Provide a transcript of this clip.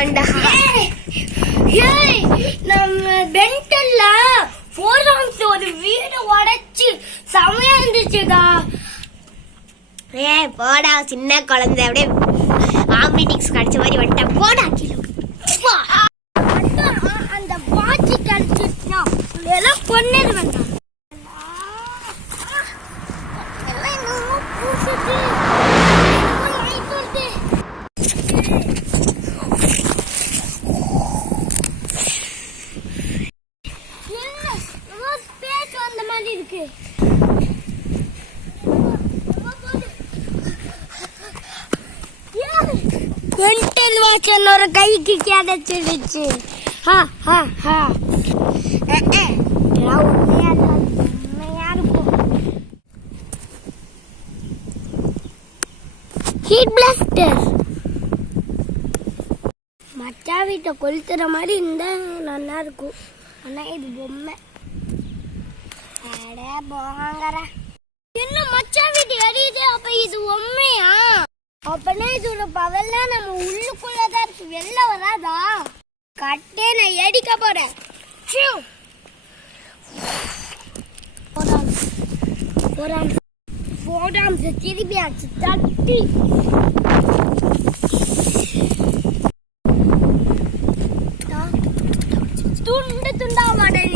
மண்டா. நம்ம பென்டல்ல போராம்ஸ் ஒரு வீடு உடைச்சு சமையா இருந்துச்சுடா. போடா சின்ன குழந்தை அப்படியே ஆம்பிடிக்ஸ் கடிச்ச மாதிரி வந்துட்டா. போடா கிலோ அந்த பாட்டி கடிச்சிருச்சா எல்லாம் பொண்ணு வேண்டாம். பென்டல் வாட்ச் என்னோட கைக்கு கிடைச்சிடுச்சு. ஹீட் பிளாஸ்டர் மச்சா வீட்டை கொளுத்துற மாதிரி இருந்தா நல்லா இருக்கும். ஆனா இது பொம்மை. இன்னும் மச்சா வீட்டு எரியுது. அப்ப இது உண்மையா? அப்பனா இதோட பவர்லாம் நம்ம உள்ளுக்குள்ளதான் இருக்கு, வெளில வராதா? கட்டே நான் எடிக்க போறேன். திருப்பி ஆச்சு தட்டி துண்டு துண்டா மாட்டேன்.